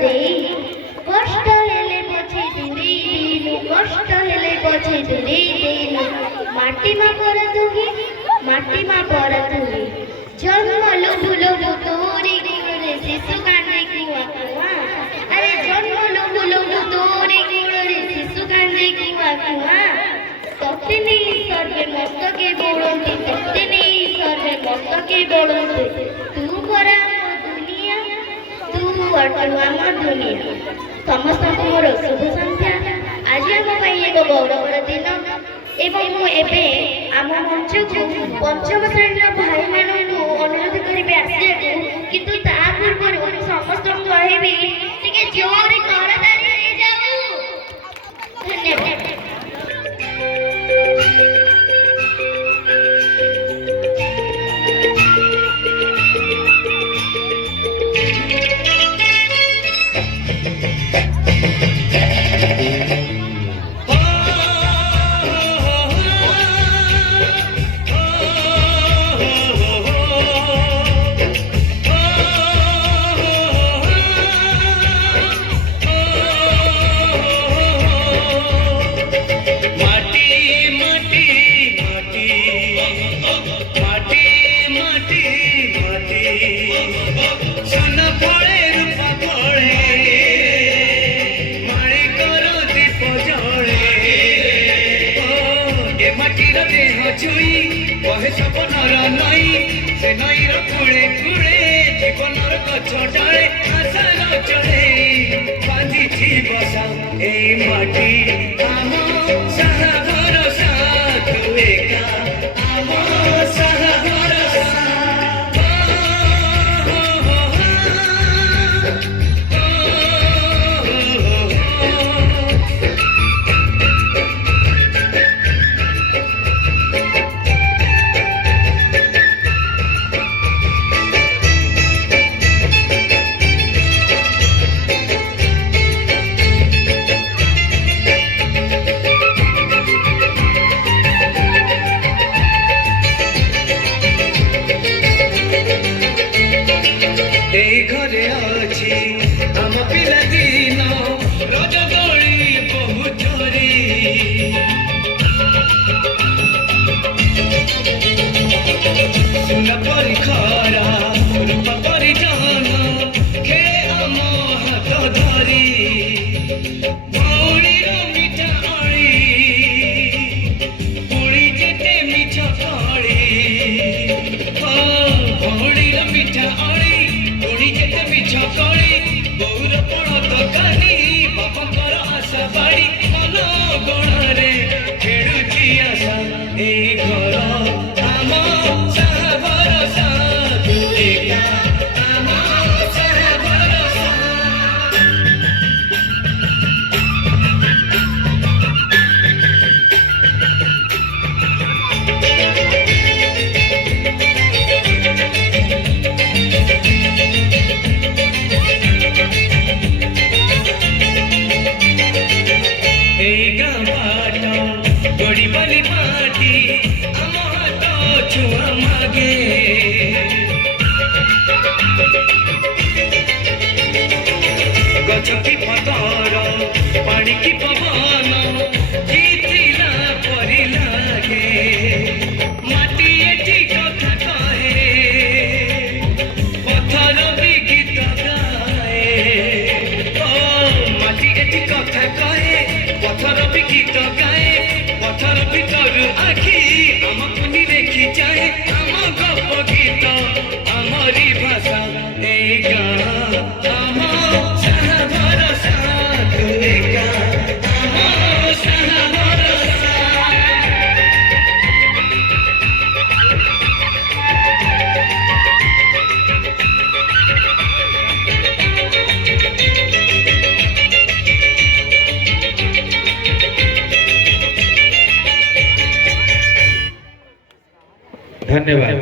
देई कष्ट हेले पछे दूरी दिनु कष्ट हेले पछे दूरी दिनु माटी मा पर तुही जन्म लुबु लुबु तोरी गुणरे शिशु कांदे कुआ कुआ अरे जन्म लुबु लुबु तोरी गुणरे शिशु कांदे कुआ कुआ तत्तिनी सर्वे मस्तके बोलंती तत्तिनी सर्वे मस्तके बोलंती तू परा दुनिया तू अटु आम दुनिया समस्त मोर शुभ संध्या आज आम एक गौरवर दिन एवं मुझे आम मंच को पंचम श्रेणी भाई मान अनुरोध करी आसिया किंतु ता पूर्व समस्त कहबी टे जोर करताली जाऊ धन्यवाद। धन्यवाद।